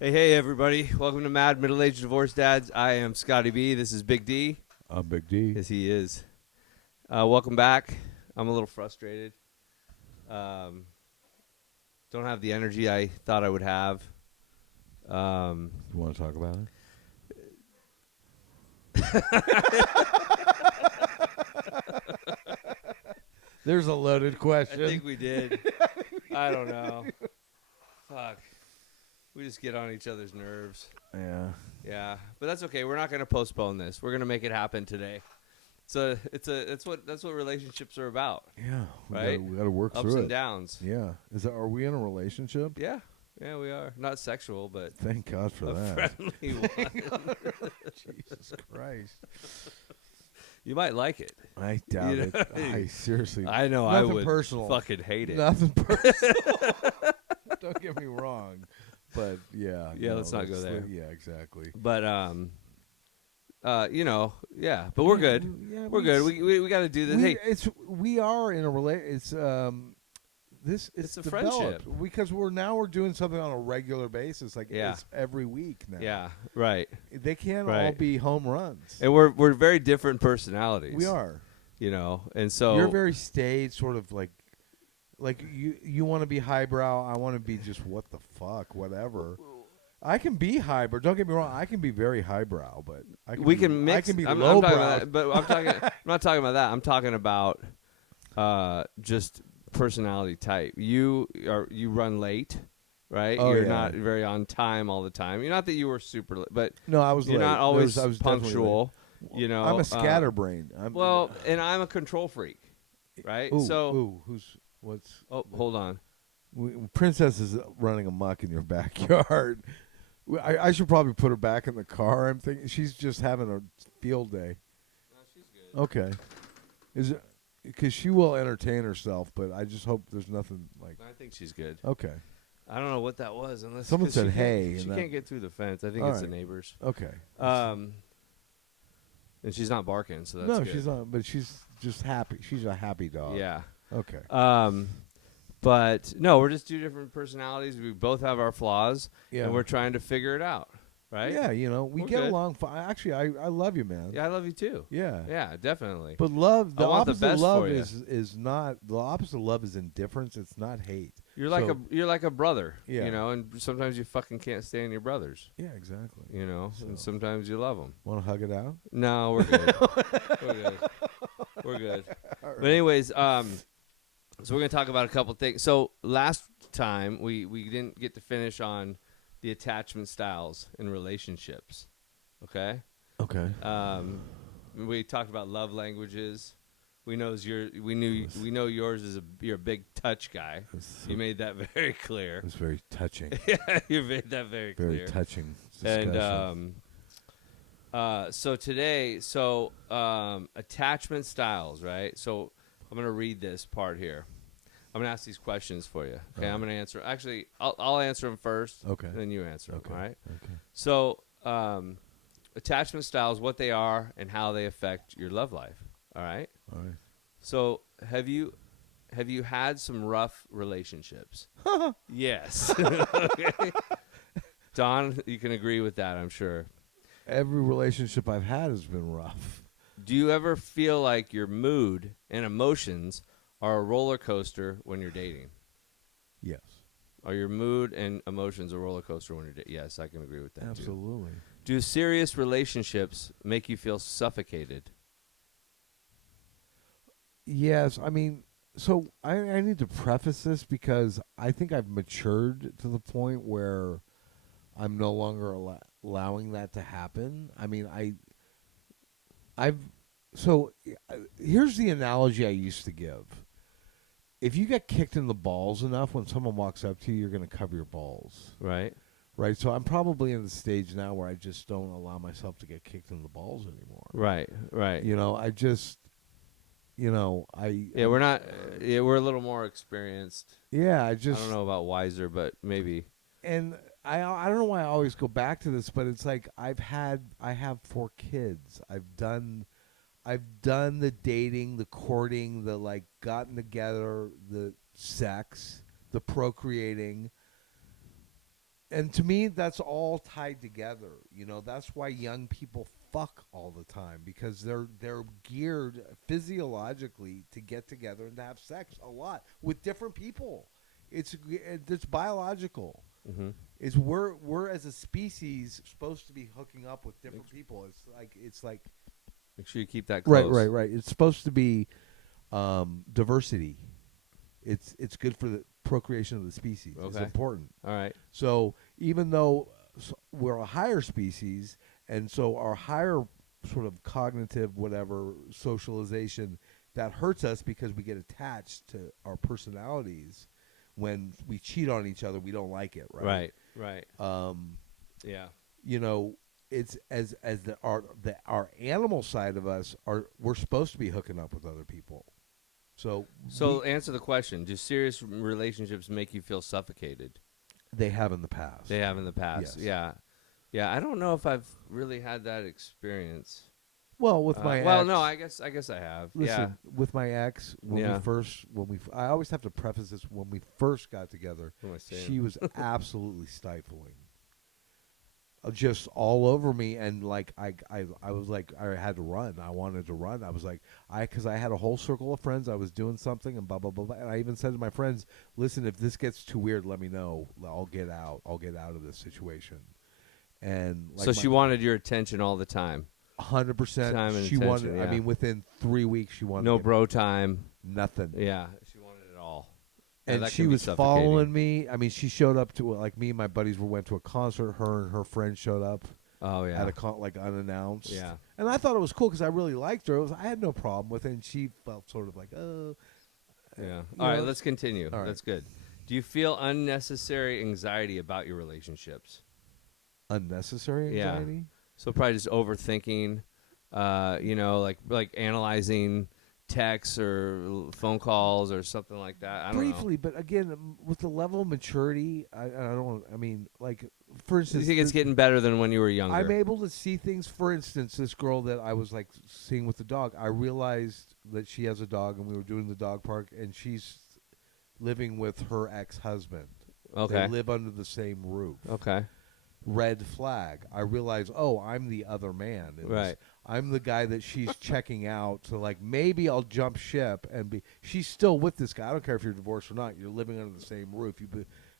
Hey, everybody. Welcome to Mad Middle-Aged Divorce Dads. I am Scotty B. This is Big D. I'm Big D. Yes, he is. Welcome back. I'm a little frustrated. Don't have the energy I thought I would have. You want to talk about it? There's a loaded I question. think we did. I don't know. Fuck. We just get on each other's nerves. Yeah. Yeah, but that's okay. We're not going to postpone this. We're going to make it happen today. That's what relationships are about. Yeah. Right? We gotta work Ups through and it. downs. Yeah. Are we in a relationship? Yeah, we are. Not sexual, but Thank God for a that. friendly one. Jesus Christ. You might like it. I doubt You it. know? I seriously. I know I Nothing would personal. fucking hate it. Nothing personal. Don't get me wrong. But yeah. Yeah, let's not go there. Yeah, exactly. But yeah. But we're good. Yeah, We're good. We got to do this. We are in a It's It's a developed friendship. because we're doing something on a regular basis. Like Yeah. it's every week now. Yeah, right. They can't all Right. be home runs. And we're very different personalities. We are. And so You're very staid, sort of like you want to be highbrow. I want to be just what the fuck, whatever. I can be highbrow. Don't get me wrong. I can be very highbrow, but we can mix. I can be I'm talking lowbrow. about that, but I'm not talking about that. I'm talking about just personality type. You run late, right? Oh, You're yeah. not very on time all the time. You're not that you were super late, but No, I was you're late. not always I was definitely punctual. late. I'm a scatterbrain. And I'm a control freak, right? What's? Oh, hold on. Princess is running amok in your backyard. I should probably put her back in the car. I'm thinking she's just having a field day. No, she's good. Okay, is it because she will entertain herself? But I just hope there's nothing like. I think she's good. Okay, I don't know what that was, unless Someone 'cause said, she can't- "Hey," She and can't get through the fence. I think All it's the right. neighbors. okay. And she's not barking, so that's No, good. she's not. But she's just happy. She's a happy dog. Yeah. Okay. But no, we're just two different personalities. We both have our flaws, Yeah. and we're trying to figure it out, right? Yeah. We We're get good. along. Actually, I love you, man. Yeah, I love you too. Yeah. Yeah, definitely. But love, I the want the opposite best of love for ya. is not the opposite of love is indifference. It's not hate. You're like So- you're like a brother, Yeah. and sometimes you fucking can't stand your brothers, Yeah, exactly. and sometimes you love them. Want to hug it out? No, we're good. We're good. We're good. But anyways, so we're gonna talk about a couple things. So last time we didn't get to finish on the attachment styles in relationships. Okay. Okay. We talked about love languages. We know yours is you're a big touch guy. You made that very clear. It was very touching. Yeah, you made that very clear. Very touching discussion. And so today, attachment styles, right? So I'm gonna read this part here. I'm gonna ask these questions for you. Okay, I'm gonna answer. Actually, I'll answer them first. Okay. Then you answer them. Okay. All right. Okay. So attachment styles, what they are, and how they affect your love life. All right. All right. So have you had some rough relationships? Yes. Okay. Don, you can agree with that, I'm sure. Every relationship I've had has been rough. Do you ever feel like your mood and emotions are a roller coaster when you're dating? Yes. Are your mood and emotions a roller coaster when you're dating? Yes, I can agree with that too. Absolutely. Do serious relationships make you feel suffocated? Yes. I mean, so I need to preface this because I think I've matured to the point where I'm no longer allowing that to happen. I mean, here's the analogy I used to give. If you get kicked in the balls enough, when someone walks up to you, you're going to cover your balls. Right. Right? So I'm probably in the stage now where I just don't allow myself to get kicked in the balls anymore. Right. I just, we're not. We're a little more experienced. Yeah, I I don't know about wiser, but maybe. And I don't know why I always go back to this, but it's like I have 4 kids. I've done the dating, the courting, the gotten together, the sex, the procreating. And to me, that's all tied together. You know, that's why young people fuck all the time, because they're geared physiologically to get together and to have sex a lot with different people. It's biological. Mm-hmm. Is we're as a species supposed to be hooking up with different people. It's like Make sure you keep that close. right. It's supposed to be diversity. It's good for the procreation of the species. It's Okay. important. All right. So even though we're a higher species, and so our higher sort of cognitive whatever socialization, that hurts us because we get attached to our personalities. When we cheat on each other, we don't like it, right? Right. Yeah. You know, it's as our animal side of us we're supposed to be hooking up with other people. So Answer the question. Do serious relationships make you feel suffocated? they have in the past. They have in the past. Yes. Yeah. Yeah, I don't know if I've really had that experience. Well, with my well, ex, no, I guess I have. listen, with my ex, Yeah. I always have to preface this, when we first got together, What am I saying? she was absolutely stifling. Just all over me, and like I was like, I had to run. I wanted to run. I was like, because I had a whole circle of friends. I was doing something and blah blah blah blah. And I even said to my friends, "Listen, if this gets too weird, let me know. I'll get out. I'll get out of this situation." And like, so she wanted your attention all the time. 100%. Time and She attention, wanted. yeah. I mean, within 3 weeks, she wanted No to bro time. nothing. Yeah, she wanted it all. Yeah, And that she can be was suffocating. following me. I mean, she showed up to, like, me and my buddies went to a concert. Her and her friend showed up. Oh yeah. At a like unannounced. Yeah. And I thought it was cool because I really liked her. I had no problem with it, and she felt sort of like, oh. Yeah. You All right, know? let's continue. All right. That's good. Do you feel unnecessary anxiety about your relationships? Unnecessary Yeah. anxiety? So probably just overthinking, like analyzing texts or phone calls or something like that. I don't Briefly, but again, with the level of maturity, I don't. I mean, like, for know. instance, You think it's getting better than when you were younger? I'm able to see things. For instance, this girl that I was like seeing with the dog, I realized that she has a dog, and we were doing the dog park, and she's living with her ex-husband. Okay. They live under the same roof. Okay. Red flag. I realize, oh, I'm the other man. Right. I'm the guy that she's checking out. So, like, maybe I'll jump ship and be. She's still with this guy. I don't care if you're divorced or not. You're living under the same roof.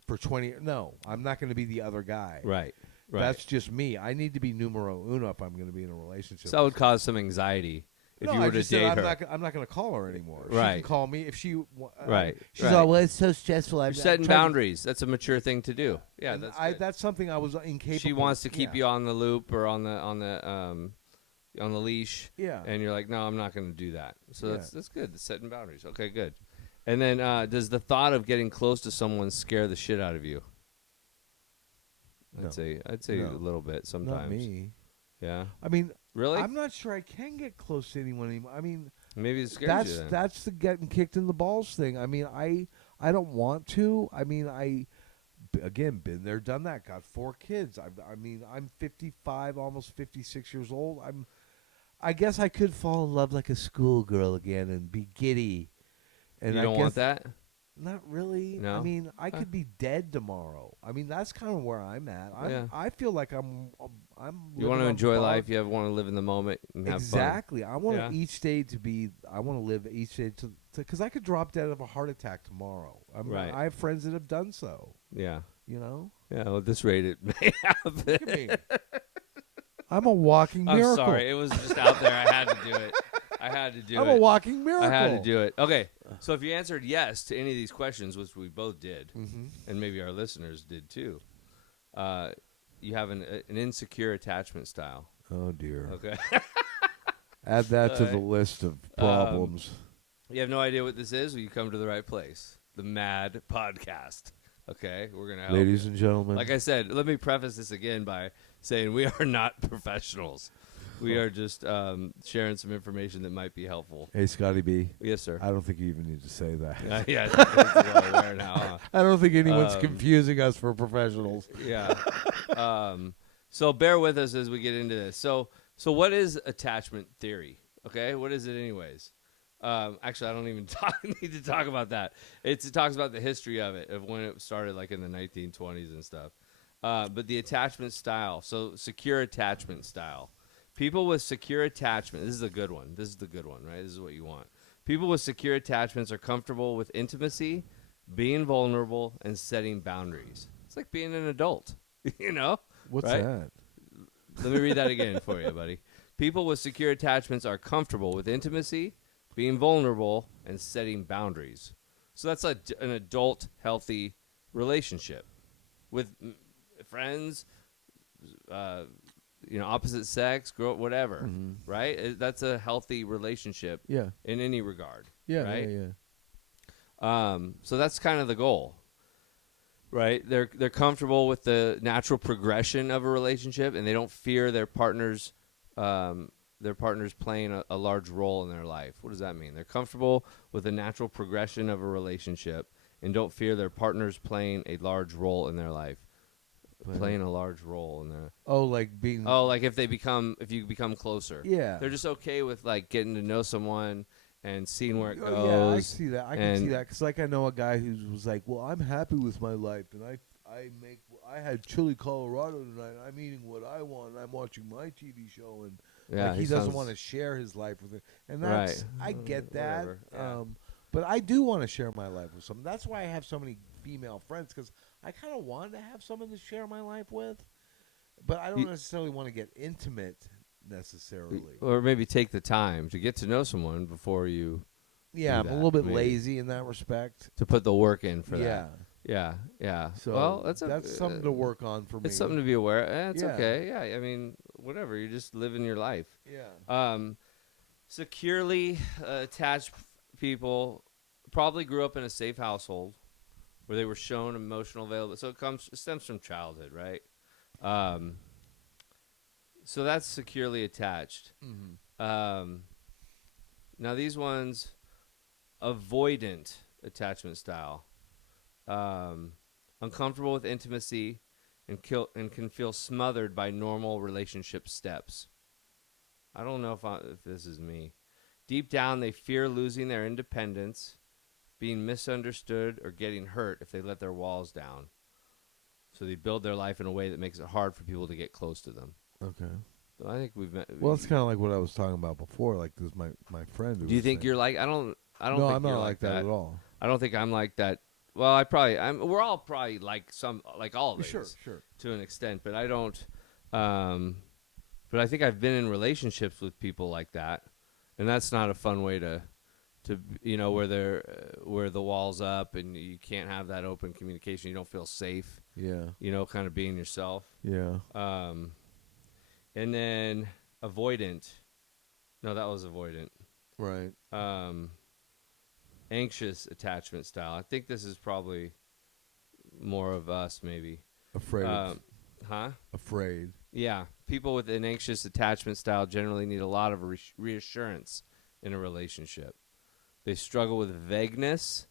For 20. No, I'm not going to be the other guy. Right. That's just me. I need to be numero uno if I'm going to be in a relationship. So that would cause some anxiety if you were to date her. I'm not going to call her anymore. Right. She can call me if she. Right. She's right. all, well, it's so stressful. You're setting boundaries. That's a mature thing to do. Yeah, And that's good. that's something I was incapable. She wants to keep yeah. you on the loop or on the leash. Yeah. And you're like, no, I'm not going to do that. So Yeah. that's good. It's setting boundaries. Okay, good. And then does the thought of getting close to someone scare the shit out of you? No. I'd say No. a little bit sometimes. Not me. Yeah. I mean, Really? I'm not sure I can get close to anyone anymore. I mean, Maybe it scares you then. that's the getting kicked in the balls thing. I mean, I don't want to. I mean, again, been there, done that. Got 4 kids. I mean, I'm 55, almost 56 years old. I guess I could fall in love like a schoolgirl again and be giddy. And You I don't guess want that? Not really. No? I mean, I could be dead tomorrow. I mean, that's kind of where I'm at. Yeah. I feel like I'm. You want to enjoy life. You want to live in the moment and have exactly. fun. I want each day to be. I want to live each day to because I could drop dead of a heart attack tomorrow. Right. I have friends that have done so. Yeah. You know. Yeah. Well, at this rate, it may happen. Look at me. I'm a walking miracle. I'm sorry. It was just out there. I had to do it. I'm a walking miracle. I had to do it. Okay. So if you answered yes to any of these questions, which we both did, and maybe our listeners did too, you have an insecure attachment style. Oh dear. Okay. Add that to the list of problems. You have no idea what this is? Well, you come to the right place. The Mad Podcast. Okay, we're gonna help. Ladies and gentlemen. Like I said, let me preface this again by saying we are not professionals. We are just sharing some information that might be helpful. Hey, Scotty B. Yes, sir. I don't think you even need to say that. Yeah, that's well aware now. Huh? I don't think anyone's confusing us for professionals. Yeah. So bear with us as we get into this. So what is attachment theory? Okay, what is it anyways? Actually, I don't even need to talk about that. It talks about the history of it, of when it started, like in the 1920s and stuff. But the attachment style. So secure attachment style. People with secure attachment. This is a good one. This is the good one, right? This is what you want. People with secure attachments are comfortable with intimacy, being vulnerable, and setting boundaries. It's like being an adult, you know? What's right? that? Let me read that again for you, buddy. People with secure attachments are comfortable with intimacy, being vulnerable, and setting boundaries. So that's an adult, healthy relationship with friends, opposite sex, girl, whatever, right? That's a healthy relationship Yeah. in any regard, Yeah. right? Yeah. So that's kind of the goal, right? They're comfortable with the natural progression of a relationship, and they don't fear their partner's playing a large role in their life. What does that mean? They're comfortable with the natural progression of a relationship and don't fear their partner's playing a large role in their life. Playing a large role in their like being. Oh, like if you become closer. Yeah. They're just okay with like getting to know someone and seeing where it goes. Yeah, I see that. I can see that because, like, I know a guy who was like, "Well, I'm happy with my life, and I had chili Colorado tonight. I'm eating what I want. And I'm watching my TV show, and Yeah, he doesn't want to share his life with it. And that's I get that. Yeah. But I do want to share my life with someone. That's why I have so many female friends because I kind of wanted to have someone to share my life with, but I don't necessarily want to get intimate necessarily. Or maybe take the time to get to know someone before you. Yeah, I'm a little bit lazy in that respect. To put the work in for that. Yeah. Yeah. So well, that's something to work on for me. It's something to be aware of. It's okay. Yeah, I mean, whatever. You're just living your life. Yeah. Securely attached people probably grew up in a safe household where they were shown emotional availability. So it stems from childhood, right? So that's securely attached. Mm-hmm. Now these ones, avoidant attachment style. Uncomfortable with intimacy and can feel smothered by normal relationship steps. I don't know if this is me. Deep down, they fear losing their independence, being misunderstood, or getting hurt if they let their walls down. So they build their life in a way that makes it hard for people to get close to them. Okay. So I think we've met. Well, it's kind of like what I was talking about before. Like this, my friend. Do you think you're like? I don't. No, think I'm you're not like that at all. I don't think I'm like that. Well, we're all probably like all of us. Sure. To an extent, but I don't. But I think I've been in relationships with people like that, and that's not a fun way to where the wall's up and you can't have that open communication. You don't feel safe. Yeah. Kind of being yourself. Yeah. And then avoidant. No, that was avoidant. Right. Anxious attachment style. I think this is probably more of us, maybe. Afraid. Huh? Afraid. Yeah. People with an anxious attachment style generally need a lot of reassurance in a relationship. They struggle with vagueness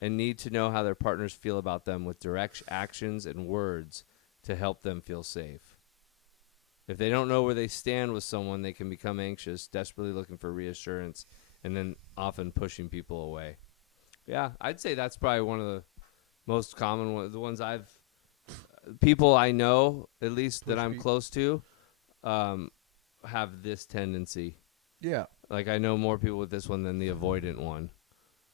and need to know how their partners feel about them with direct actions and words to help them feel safe. If they don't know where they stand with someone, they can become anxious, desperately looking for reassurance, and then often pushing people away. Yeah, I'd say that's probably one of the most common ones. The ones people I know, at least that I'm close to, have this tendency. Yeah. Like I know more people with this one than the avoidant one.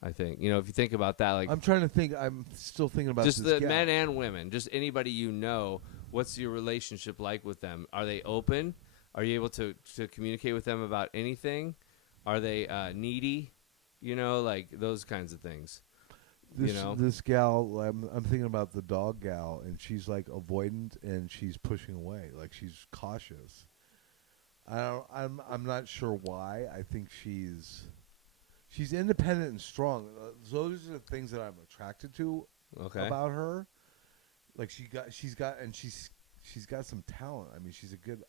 I think. If you think about that, like I'm trying to think. I'm still thinking about just this the men and women, just anybody you know. What's your relationship like with them? Are they open? Are you able to communicate with them about anything? Are they needy? Like those kinds of things. This gal, I'm thinking about the dog gal, and she's like avoidant, and she's pushing away, like she's cautious. I'm not sure why. I think she's independent and strong. Those are the things that I'm attracted to about her. Like she's got some talent. I mean, she's a good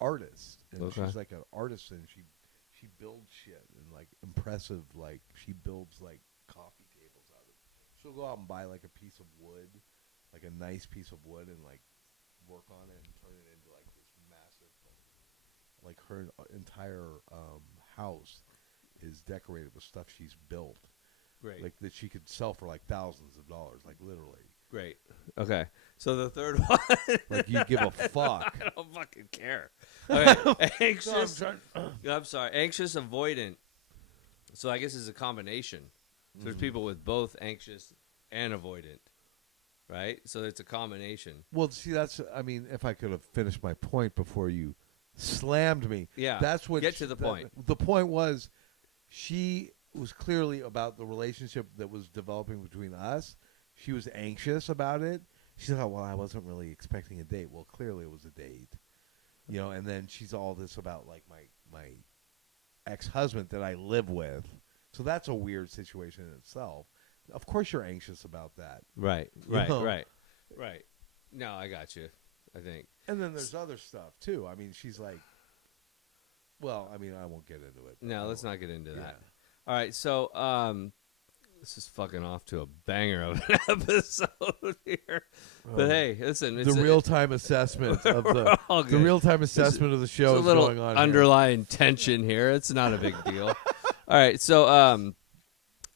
artist, and she's like an artisan. She builds shit and like impressive. Like she builds like coffee tables out of. She'll go out and buy like a piece of wood, like a nice piece of wood, and like work on it and turn it into like this massive thing. Like her entire house is decorated with stuff she's built. Great. Like that she could sell for like thousands of dollars, like literally. Great. Okay. So the third one. Like you give a fuck. I don't fucking care. Okay, anxious. No, I'm sorry. Anxious, avoidant. So I guess it's a combination. So there's people with both anxious and avoidant, right? So it's a combination. Well, see, I mean, if I could have finished my point before you slammed me. Yeah. That's what. Get to the point. The point was, she was clearly about the relationship that was developing between us. She was anxious about it. She thought, well, I wasn't really expecting a date. Well, clearly it was a date. You know, and then she's all this about, like, my ex-husband that I live with. So that's a weird situation in itself. Of course you're anxious about that. Right. Right. No, I got you, I think. And then there's other stuff, too. I mean, she's like, well, I mean, I won't get into it. No, let's not get into that. All right, so this is fucking off to a banger of an episode here. But hey, listen, it's the real-time assessment of the real-time assessment of the show is going on. Underlying tension here. It's not a big deal. All right, so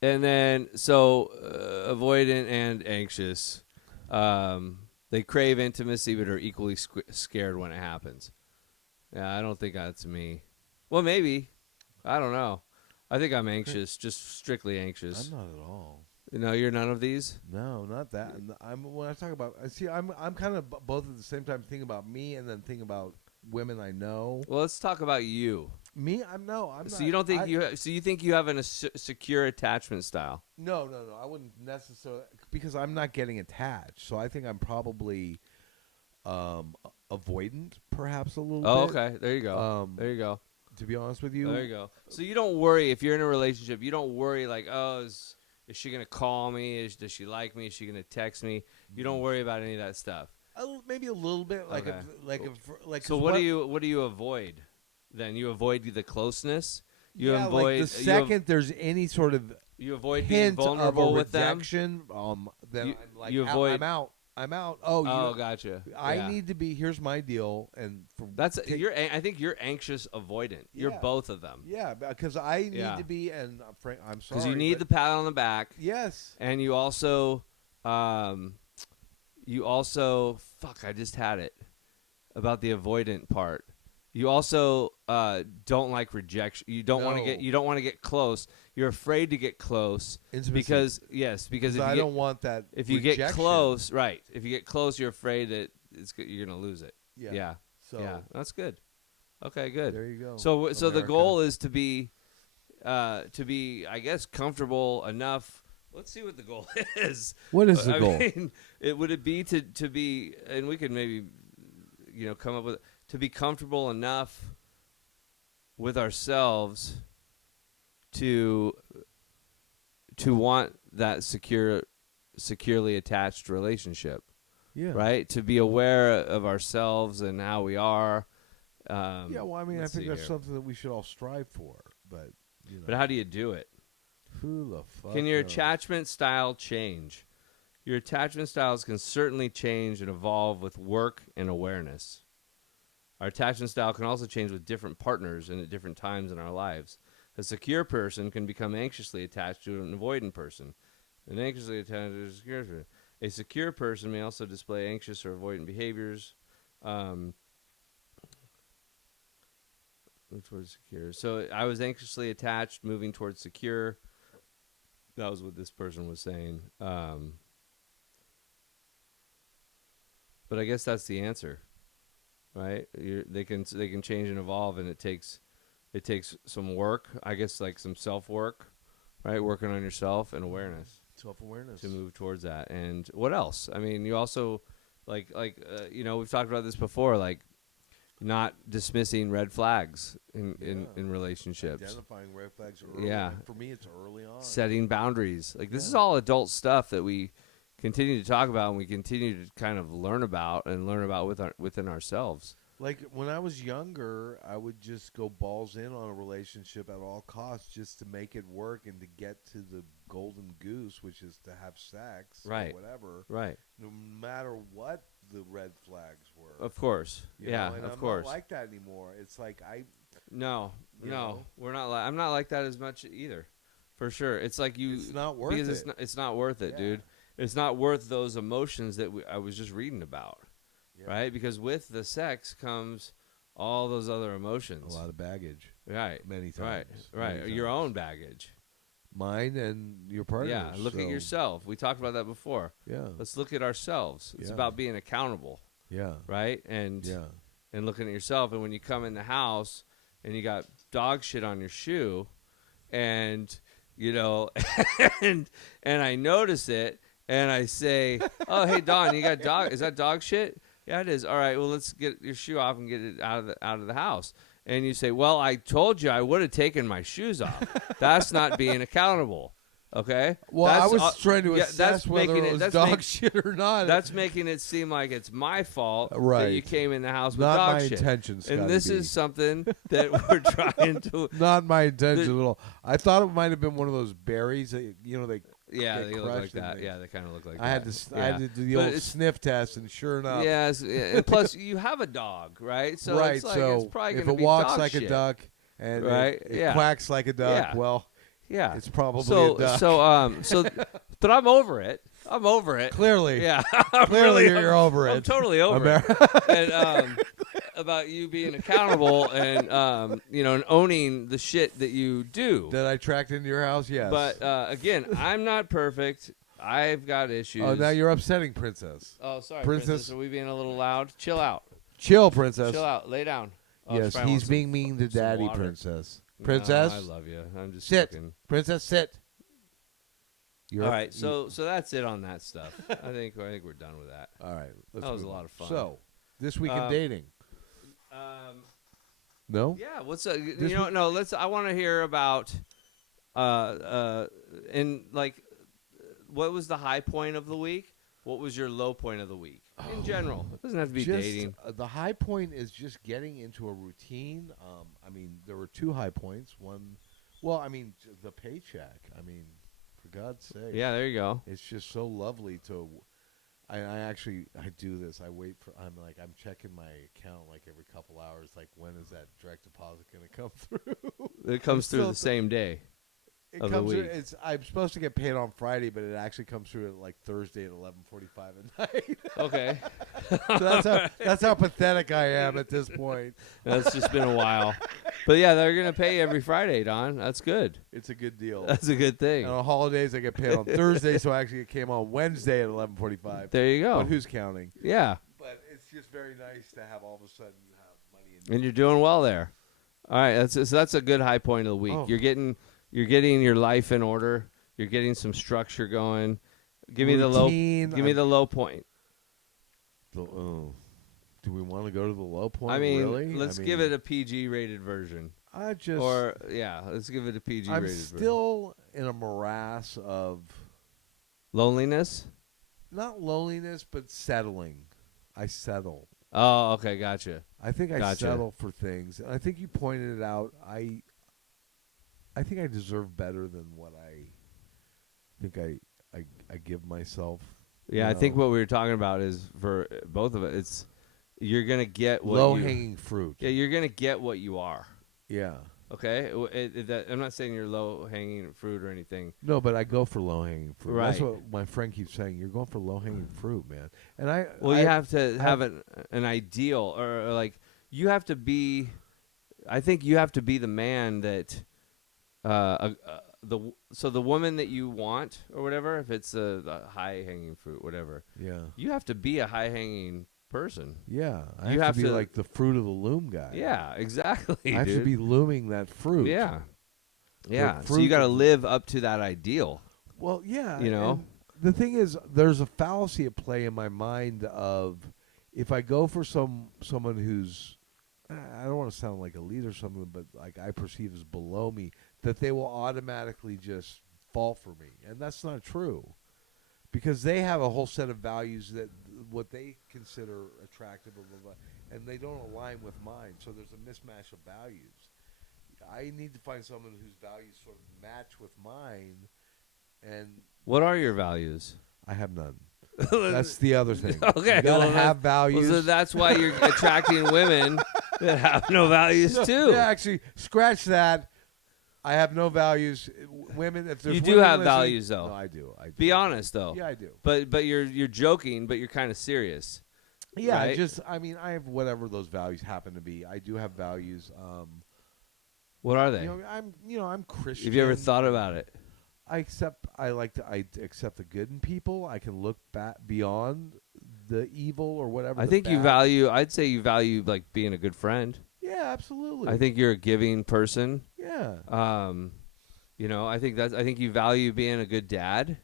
and then avoidant and anxious. They crave intimacy but are equally scared when it happens. Yeah, I don't think that's me. Well, maybe. I don't know. I think I'm anxious, just strictly anxious. I'm not at all. No, you're none of these? No, not that. When I talk about, I'm kind of both at the same time thinking about me and then thinking about women I know. Well, let's talk about you. Me? I'm not. So you don't think you think you have a secure attachment style? No. I wouldn't necessarily, because I'm not getting attached. So I think I'm probably avoidant, perhaps a little bit. Oh, okay. There you go. There you go. To be honest with you. There you go. So you don't worry if you're in a relationship. You don't worry like, oh, is she gonna call me? Does she like me? Is she gonna text me? You don't worry about any of that stuff. Maybe a little bit, like okay. So what do you avoid? Then you avoid the closeness. You avoid like the second there's any sort of you avoid being vulnerable with them. Then I'm like, you avoid. I'm out. Gotcha. I need to be. Here's my deal, and I think you're anxious avoidant. You're both of them. Yeah, because I need to be, and Frank, I'm sorry, because you need the pat on the back. Yes, and you also, fuck. I just had it about the avoidant part. You also don't like rejection. You don't want to get close. You're afraid to get close. Intimacy. because I don't want that. If you get close, right? If you get close, you're afraid that you're gonna lose it. Yeah. So that's good. Okay, good. There you go. So the goal is to be, I guess, comfortable enough. Let's see what the goal is. What is the goal? I mean, would it be to be, and we could maybe, come up with it. To be comfortable enough with ourselves to want that securely attached relationship. Yeah. Right? To be aware of ourselves and how we are. Well, I mean, I think that's something that we should all strive for. But But how do you do it? Who the fuck Can your knows? attachment style change? Your attachment styles can certainly change and evolve with work and awareness. Our attachment style can also change with different partners and at different times in our lives. A secure person can become anxiously attached to an avoidant person. An anxiously attached to a secure person. A secure person may also display anxious or avoidant behaviors. Towards secure. So I was anxiously attached, moving towards secure. That was what this person was saying. But I guess that's the answer. Right, they can change and evolve, and it takes some work. I guess like some self work, right? Working on yourself and awareness, self-awareness to move towards that. And what else? I mean, you also we've talked about this before, like not dismissing red flags in relationships, identifying red flags early. Yeah, for me, it's early on. Setting boundaries. Like this is all adult stuff that we continue to talk about and we continue to kind of learn about within ourselves. Like when I was younger, I would just go balls in on a relationship at all costs just to make it work and to get to the golden goose, which is to have sex right. or whatever. Right. No matter what the red flags were. Of course. Yeah, and of I'm course. not like that anymore. It's like No, we're not. I'm not like that as much either. For sure. It's like it's not worth because it. It's not worth it, dude. it's not worth those emotions that I was just reading about, right? Because with the sex comes all those other emotions. A lot of baggage. Right. Many times. Right. Many Your times. own baggage. Mine and your partner's. Yeah. Look at yourself. We talked about that before. Yeah. Let's look at ourselves. It's Yeah. about being accountable. Yeah. Right. And looking at yourself. And when you come in the house and you got dog shit on your shoe, and and I notice it, and I say, "Oh, hey Don, you got dog? Is that dog shit?" Yeah, it is. All right. Well, let's get your shoe off and get it out of the house. And you say, "Well, I told you I would have taken my shoes off." That's not being accountable. Okay. Well, I was trying to assess whether it was dog shit or not. That's making it seem like it's my fault that you came in the house with not dog my shit. intention, Scotty And this B. is something that we're trying to. Not my intention at all. I thought it might have been one of those berries that they. Yeah, get they look like that. They, Yeah, they kind of look like that. I had to do the old sniff test, and sure enough. Yes. Yeah, plus, you have a dog, right? So right. It's like, so it's probably if gonna it be walks dog like shit. a duck and right? it quacks like a duck, well, it's probably a duck. But I'm over it. I'm over it. Clearly. Yeah. Clearly you're over it. I'm totally over it. And about you being accountable and and owning the shit that you do. That I tracked into your house, yes. But again, I'm not perfect. I've got issues. Oh, now you're upsetting Princess. Oh, sorry, Princess. Are we being a little loud? Chill out. Chill, Princess. Chill out. Lay down. Oh, yes, he's being mean to Daddy, water. Princess. No, Princess, I love you. I'm just sit. Fucking... Princess, sit. All right, so that's it on that stuff. I think we're done with that. All right, that was a lot of fun. So, this week in dating. No. Yeah. What's no. Let's. I want to hear about. And like, what was the high point of the week? What was your low point of the week in general? It doesn't have to be dating. The high point is just getting into a routine. I mean, there were two high points. One, the paycheck. I mean, for God's sake. Yeah, there you go. It's just so lovely to. I do this. I wait for. I'm checking my account like every couple hours. Like, when is that direct deposit going to come through? It comes through the same day. It comes through, I'm supposed to get paid on Friday, but it actually comes through at like Thursday at 11:45 at night. Okay. So that's how pathetic I am at this point. That's just been a while. But yeah, they're gonna pay every Friday, Don. That's good. It's a good deal. That's a good thing. And on holidays, I get paid on Thursday, so actually it came on Wednesday at 11:45. There you go. But who's counting? Yeah. But it's just very nice to have all of a sudden you have money. And you're doing well there. All right, that's a good high point of the week. Oh. You're getting your life in order. You're getting some structure going. Give me the low. Give me the low point. Do we want to go to the low point? I mean, really? let's give it a PG rated version. Let's give it a PG rated version. I'm still in a morass of loneliness. Not loneliness, but settling. I settle. Oh, okay, gotcha. I think I settle for things. And I think you pointed it out. I think I deserve better than what I think I give myself. Yeah, I think what we were talking about is for both of it. You're gonna get what low-hanging fruit. Yeah, you're gonna get what you are. Yeah. Okay. I'm not saying you're low-hanging fruit or anything. No, but I go for low-hanging fruit. Right. That's what my friend keeps saying. You're going for low-hanging fruit, man. And you have to have an ideal, or like you have to be. I think you have to be the man that. The woman that you want or whatever, if it's the high hanging fruit, whatever. Yeah. You have to be a high hanging person. Yeah. I have to be like the fruit of the loom guy. Yeah, exactly. I have to be looming that fruit. Yeah. Yeah. So you got to live up to that ideal. Well, yeah. You know. And the thing is, there's a fallacy at play in my mind of if I go for someone who's, I don't want to sound like a lead or something, but like I perceive as below me, that they will automatically just fall for me. And that's not true. Because they have a whole set of values that what they consider attractive, and they don't align with mine. So there's a mismatch of values. I need to find someone whose values sort of match with mine. And what are your values? I have none. That's the other thing. Okay, you gotta have values. So that's why you're attracting women that have no values too. Yeah, actually, scratch that. I have no values. Women, if there's You do women have listening- values, though. No, I do. Be honest, though. Yeah, I do. But you're joking, but you're kind of serious. Yeah, right? I mean, I have whatever those values happen to be. I do have values. What are they? I'm Christian. Have you ever thought about it? I accept the good in people. I can look back beyond the evil or whatever. I think you value. I'd say you value like being a good friend. Yeah, absolutely. I think you're a giving person. Yeah. I think you value being a good dad.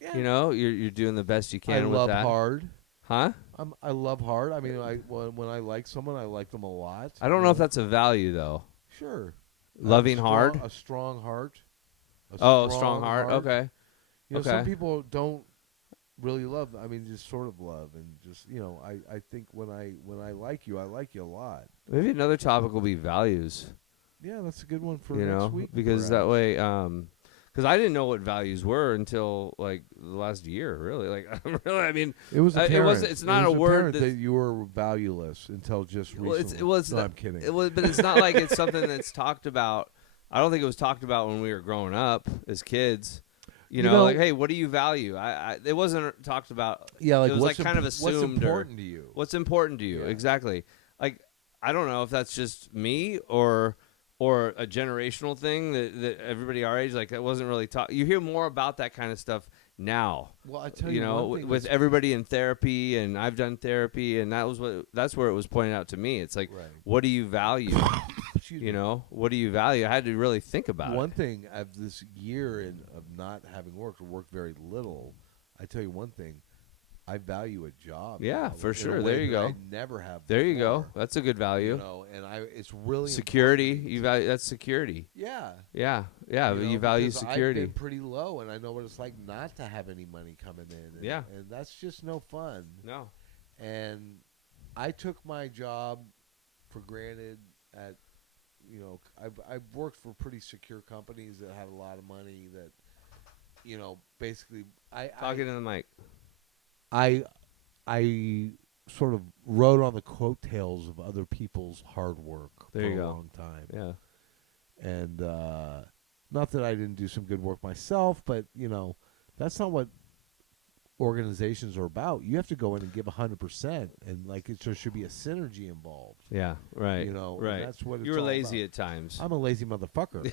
Yeah. You're doing the best you can I with love that. hard. Huh? I love hard. I mean, when I like someone, I like them a lot. I don't know if that's a value though. Sure. Loving hard. A strong heart. Strong heart. Okay. Some people don't really love. I mean, just sort of love, and just I think when I like you a lot. Maybe another topic will be values. Yeah, that's a good one for next week. Because that way, because I didn't know what values were until like the last year. Really, I mean, it was apparent. It's not a word that you were valueless until just recently. No, I'm kidding. But it's not like it's something that's talked about. I don't think it was talked about when we were growing up as kids. Like, hey, what do you value? It wasn't talked about. Yeah, like it was like kind of assumed. What's important to you? What's important to you? Yeah. Exactly. Like, I don't know if that's just me or a generational thing that everybody our age, like, that wasn't really taught. You hear more about that kind of stuff now. Well, I tell you, one thing with everybody in therapy, and I've done therapy, and that's where it was pointed out to me. It's like, what do you value? What do you value? I had to really think about it. One thing of this year of not having worked or worked very little, I tell you one thing, I value a job. Yeah, for sure. There you go. I never have. There you go. That's a good value. It's really security. You value that's security. Yeah. Yeah. You value security. I've been pretty low, and I know what it's like not to have any money coming in. And that's just no fun. No. And I took my job for granted. I've worked for pretty secure companies that had a lot of money. That basically talking to the mic. I sort of rode on the coattails of other people's hard work for a long time. Yeah. And not that I didn't do some good work myself, but that's not what organizations are about. You have to go in and give 100%, and there should be a synergy involved. Yeah, right. Right. That's what you were lazy at times. I'm a lazy motherfucker.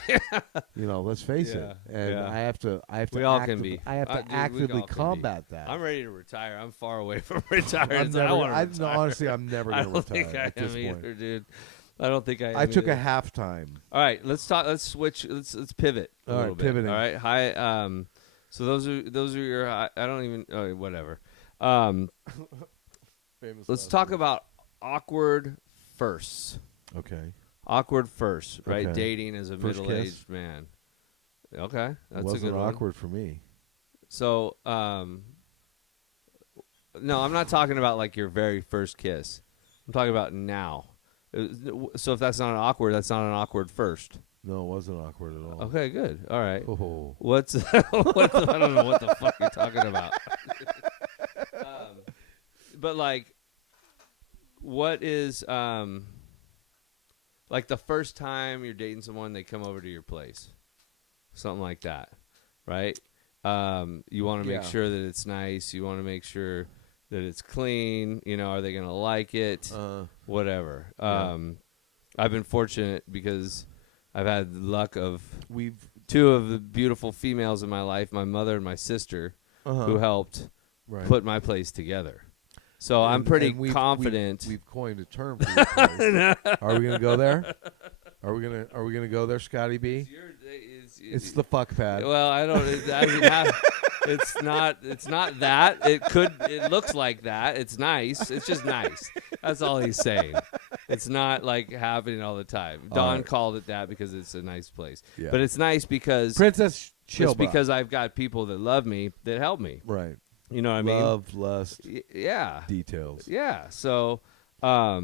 Let's face it. And I have to. We all can be. I have to actively combat that. I'm ready to retire. I'm far away from retiring. Honestly, I'm never going to retire at this point, dude. I don't think I am. I took either. a halftime. All right, let's talk. Let's switch. Let's pivot a little bit. Pivoting. All right. Hi. So those are your. I don't even. Whatever. Let's talk about awkward firsts. Okay. Awkward firsts, right? Okay. Dating as a middle-aged man. Okay, that's a good one. Awkward for me. So, no, I'm not talking about like your very first kiss. I'm talking about now. So if that's not an awkward first. No, it wasn't awkward at all. Okay, good. All right. Oh. I don't know what the fuck you're talking about. But like, what is like the first time you're dating someone, they come over to your place, something like that, right? You want to make sure that it's nice. You want to make sure that it's clean. Are they gonna like it? Whatever. I've been fortunate because I've had the luck of two of the beautiful females in my life, my mother and my sister, who helped put my place together. So I'm pretty confident. We've coined a term for your place. Are we gonna go there? Are we gonna go there, Scotty B? It's the fuck pad. Well, I don't. It's not that. It looks like that. It's nice. It's just nice. That's all he's saying. It's not like happening all the time. Don called it that because it's a nice place. Yeah. But it's nice because Princess Chill. It's because I've got people that love me that help me. Right. You know what I mean? Love, lust. Yeah. Details. Yeah. So, but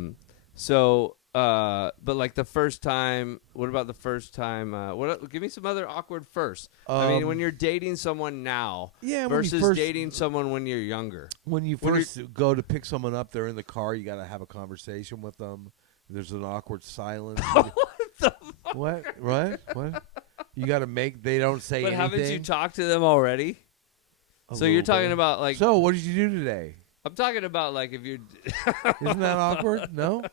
like the first time, what about the first time? Give me some other awkward first. I mean, when you're dating someone now versus dating someone when you're younger. When you first go to pick someone up, they're in the car, you got to have a conversation with them. There's an awkward silence. What the fuck? What? Right? What? You got to make. They don't say But anything. haven't you talked to them already? A So you're little talking bit. about like. So what did you do today? I'm talking about like if you're. Isn't that awkward? No,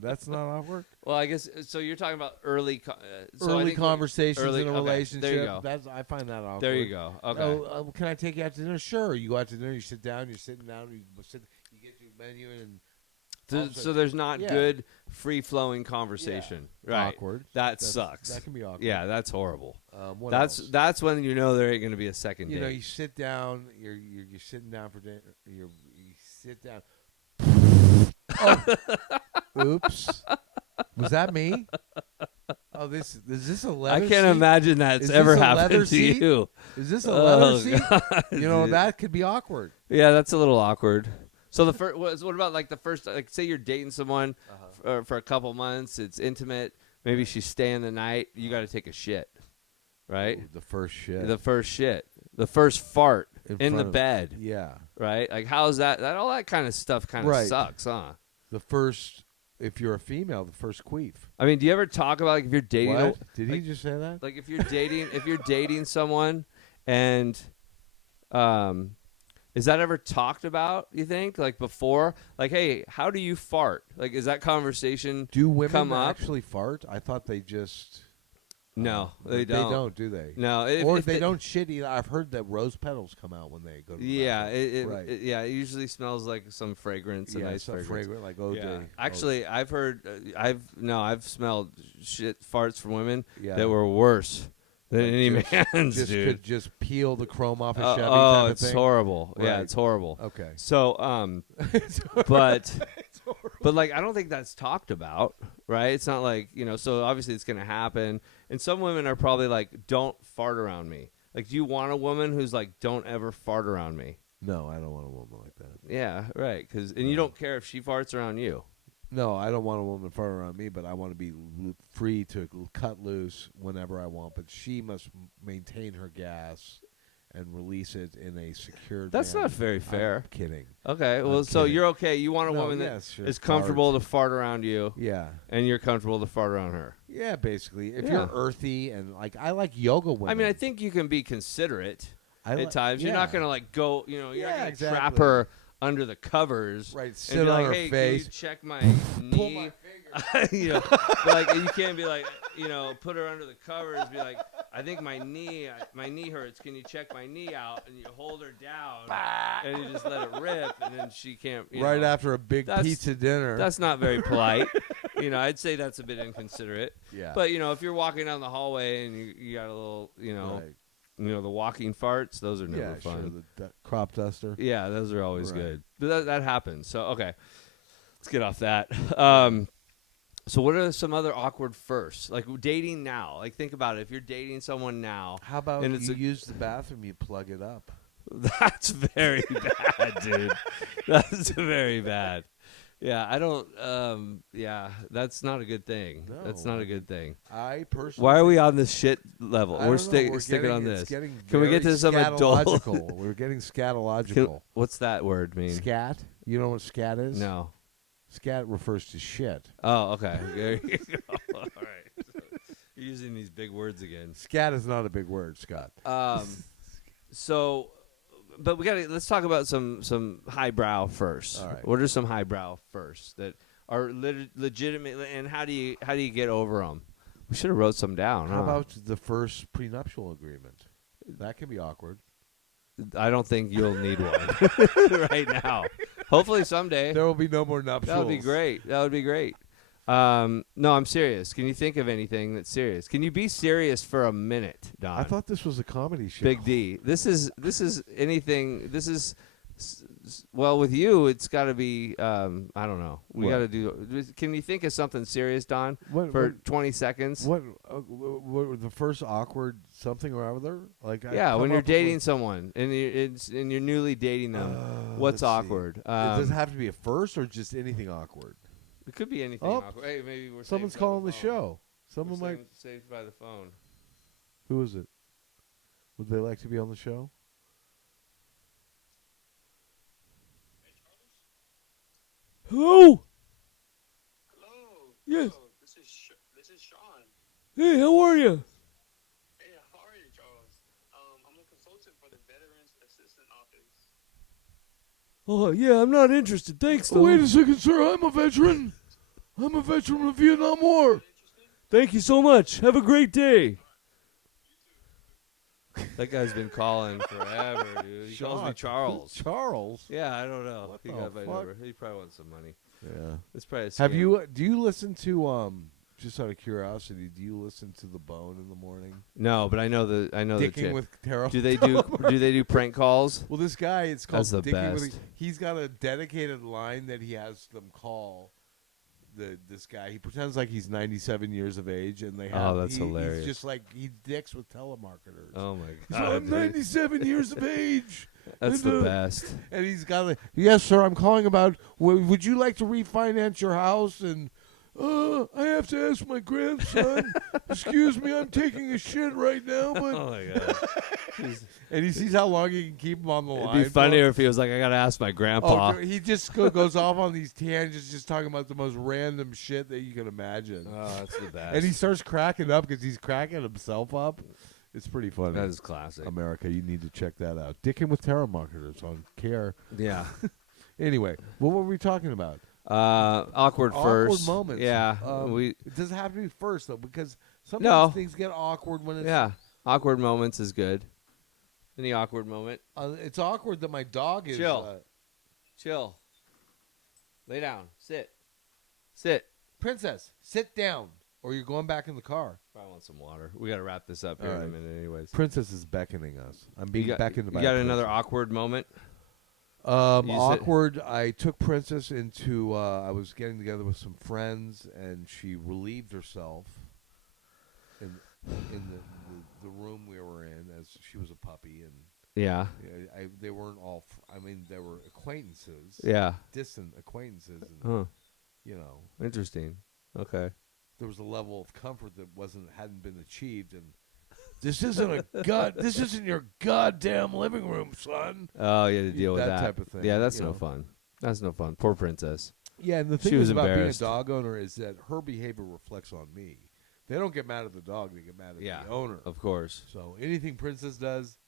that's not awkward. Well, I guess so. You're talking about early. So I Early think conversations early- in a okay, relationship. there you go. I find that awkward. There you go. Okay. Oh, can I take you out to dinner? Sure. You go out to dinner. You sit down. You're sitting down. You get your menu and. So there's not Yeah. good free flowing conversation. Right. Awkward. That sucks. That can be awkward. Yeah, that's horrible. What That's else? that's when you know there ain't gonna be a second You date. know, you sit down. You're sitting down for dinner. You sit down. Oh. Oops. Was that me? Oh, is this a leather I can't seat? imagine that's Is ever this a happened leather to seat? you. Is this a leather Oh, seat? God, You know, dude. that could be awkward. Yeah, that's a little awkward. So the first, what about like the first? Like, say you're dating someone for a couple months. It's intimate. Maybe she's staying the night. You got to take a shit, right? Ooh, the first shit. The first shit, the first fart in the front of- bed, Yeah. right? Like, how's that? That all that kind of stuff kind of Right. sucks, huh? The first, if you're a female, the first queef. I mean, do you ever talk about like if you're dating? What? Did he like- just say that? Like if you're dating someone, and is that ever talked about, you think? Like before? Like, hey, how do you fart? Like, is that conversation Do women come up? actually fart? I thought they just. No, they They don't. don't, do they? No. Or if they don't shit either. I've heard that rose petals come out when they go to the Yeah, bathroom. Right. it usually smells like some fragrance, a Yeah, nice so fragrance. fragrant, like OJ. Yeah. Actually, I've heard, I've smelled shit farts from women Yeah. that were worse than Like any just- man's, just dude. could just peel the chrome off a Chevy Oh, type of it's thing. horrible. Yeah, Right. it's horrible. Okay. So, but like I don't think that's talked about, right? It's not like, so obviously it's going to happen. And some women are probably like, don't fart around me. Like, do you want a woman who's like, don't ever fart around me? No, I don't want a woman like that. Yeah, right. And you don't care if she farts around you. No, I don't want a woman far around me, but I want to be free to cut loose whenever I want. But she must maintain her gas and release it in a secured That's manner. not very fair. I'm kidding. Okay, well, I'm so kidding. you're okay. You want a No, woman that yes, sure, is comfortable fart. to fart around you, Yeah. and you're comfortable to fart around her. Yeah, basically. If Yeah. you're earthy and I like yoga women. I mean, I think you can be considerate at times. Yeah. You're not going to like go, you're not Yeah, going to trap exactly. her under the covers. Right, And sit be on like, her hey, face. can you check my Pull knee? my But, like, you can't be like, put her under the covers. Be like, I think my knee hurts. Can you check my knee out? And you hold her down, and you just let it rip, and then she can't. Right after a big That's- pizza dinner. That's not very polite. I'd say that's a bit inconsiderate. yeah. But if you're walking down the hallway and you got a little, Right. the walking farts, those are never Yeah, fun. sure. The crop duster. Yeah, those are always Right. good. But that happens. So, okay. Let's get off that. So what are some other awkward firsts? Like dating now. Like think about it. If you're dating someone now, How about And it's you a- use the bathroom, you plug it up? that's very bad, dude. That's very bad. Yeah, I don't yeah, that's not a good thing. That's No. not a good thing. I personally. Why are we on this shit level? I We're don't know. We're sticking getting- on it's this. getting Can we get very to some adult- scatological. We're getting scatological. What's that word mean? Scat? You know what scat is? No. Scat refers to shit. Oh, okay. There you go. All right. You're using these big words again. Scat is not a big word, Scott. So, but let's talk about some highbrow first. All right. What are some highbrow first that are legitimate, and how do you get over them? We should have wrote some down. How huh? about the first prenuptial agreement? That can be awkward. I don't think you'll need one right now. Hopefully someday. There will be no more nuptials. That would be great. That would be great. No, I'm serious. Can you think of anything that's serious? Can you be serious for a minute, Don? I thought this was a comedy show. Big D. This is anything. This is well with you. It's got to be. I don't know. We What? got to do. Can you think of something serious, Don, What, for what, 20 seconds? what the first awkward something or other? Like Yeah, when you're dating with, someone and you're newly dating them, what's let's see. awkward? Does it have to be a first or just anything awkward? It could be anything. Oh, awkward. Hey, maybe we're Someone's saved by calling the phone. show. Someone We're might. saved by the phone. Who is it? Would they like to be on the show? Hello. Hello. Yes. Hello. This is Sean. Hey, how are you? Hey, Oh, yeah, I'm not interested. Thanks, though. Wait a second, sir. I'm a veteran. I'm a veteran of the Vietnam War. Thank you so much. Have a great day. That guy's been calling forever, dude. He calls me Charles. Charles? Yeah, I don't know. What He the got my fuck? number. He probably wants some money. Yeah. It's probably a Have scam. you? Do you listen to Just out of curiosity, do you listen to The Bone in the morning? No, but I know the Dicking chick. with Tara. Do they do prank calls? Well, this guy, it's called That's the Dicking with. best. He's got a dedicated line that he has them call. This guy, he pretends like he's 97 years of age, and they have. That's hilarious. He's just like he dicks with telemarketers. Oh my So god! I'm 97 years of age. That's and, the best. And he's got like, yes, sir. I'm calling about. Would you like to refinance your house? And I have to ask my grandson. Excuse me, I'm taking a shit right now. But Oh my god! and he sees how long he can keep him on the line. It'd be funnier if he was like, "I gotta ask my grandpa." Oh, he just goes off on these tangents, just talking about the most random shit that you can imagine. Oh, that's the best. And he starts cracking up because he's cracking himself up. It's pretty funny. That is classic. America, you need to check that out. Dickin' with Telemarketers on Care. Yeah. Anyway, what were we talking about? Awkward first. Awkward moments. Yeah. It doesn't have to be first, though, because sometimes things get awkward when it's... Yeah. Awkward moments is good. Any awkward moment? It's awkward that my dog is... Chill. Chill. Lay down. Sit. Princess, sit down, or you're going back in the car. Probably want some water. We got to wrap this up here in a minute anyways. Princess is beckoning us. I'm being beckoned by You got another awkward moment? Awkward. I took Princess into. I was getting together with some friends, and she relieved herself in the room we were in, as she was a puppy, and Yeah. they weren't all. I mean, they were acquaintances. Yeah. Distant acquaintances, and Huh. you know, Interesting. Okay. there was a level of comfort that hadn't been achieved, and. This isn't This isn't your goddamn living room, son. Oh, you had to deal with that type of thing. Yeah, that's no fun. That's no fun. Poor princess. Yeah, and the She thing was about being a embarrassed. dog owner is that her behavior reflects on me. They don't get mad at the dog; they get mad at the owner. Of course. So anything Princess does,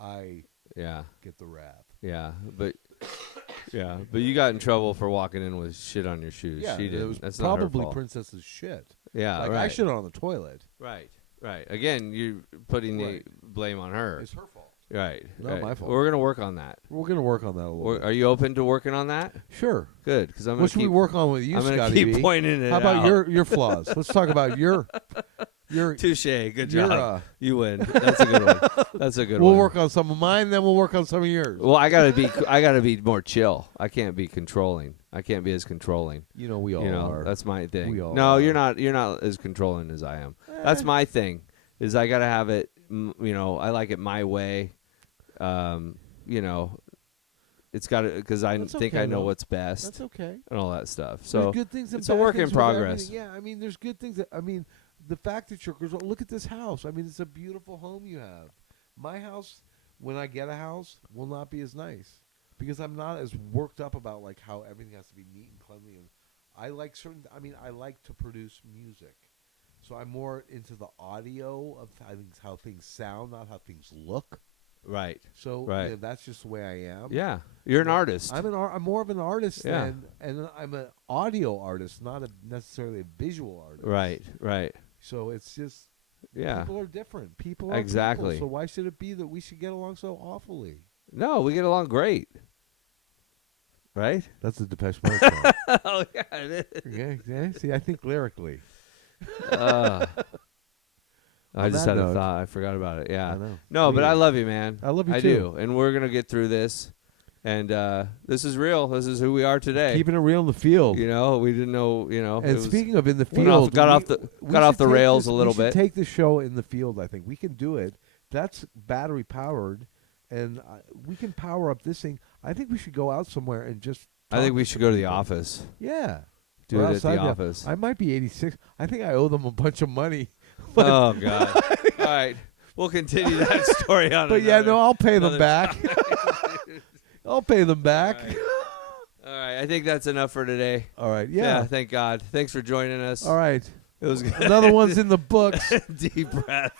I get the rap. Yeah, but you got in trouble for walking in with shit on your shoes. Yeah, she did. It was That's not her probably fault. Princess's shit. Yeah, like right. I shit on the toilet. Right. Again, you're putting the blame on her. It's her fault. Right. Not my fault. We're gonna work on that. We're gonna work on that a little bit. Are you open to working on that? Sure. Good, because I'm What should we work on with you, I'm gonna Scotty keep B? pointing it How about out. your flaws? Let's talk about your Touche. Good your, job. You win. That's a good one. That's a good We'll one. work on some of mine, then we'll work on some of yours. Well, I gotta be more chill. I can't be controlling. I can't be as controlling. You know, we all are. That's my thing. We all no, are. you're not as controlling as I am. That's my thing. Is I gotta have it. I like it my way. It's got to, because I think I know what's best. That's okay. And all that stuff. So there's good things and it's a bad work things in with progress. everything. Yeah, I mean, there's good things. The fact that you're look at this house. I mean, it's a beautiful home you have. My house, when I get a house, will not be as nice because I'm not as worked up about like how everything has to be neat and cleanly. And I like I like to produce music. So I'm more into the audio of how things sound, not how things look. Right. So that's just the way I am. Yeah, you're an artist. I'm more of an artist and I'm an audio artist, not necessarily a visual artist. Right. So it's just Yeah. People are different. People are Exactly. people, so why should it be that we should get along so awfully? No, we get along great. Right? That's the Depeche Mode song. Oh yeah, it is. Yeah. See, I think lyrically. I just had a thought. I forgot about it. Yeah. I know. No, but I love you, man. I love you I too. do. And we're going to get through this. And this is real. This is who we are today. Keeping it real in the field. We didn't know, And speaking of in the field, got off the rails a little bit. We should take the show in the field, I think. We can do it. That's battery powered. And we can power up this thing. I think we should go out somewhere and just I think we should go to the office. Yeah. Do it at the office. I might be 86. I think I owe them a bunch of money. Oh, God. All right. We'll continue that story on But I'll pay them back. I'll pay them back. All right. I think that's enough for today. All right. Yeah. Thank God. Thanks for joining us. All right. It was good. Another one's in the books. Deep breath.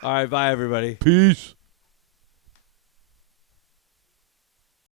All right. Bye, everybody. Peace.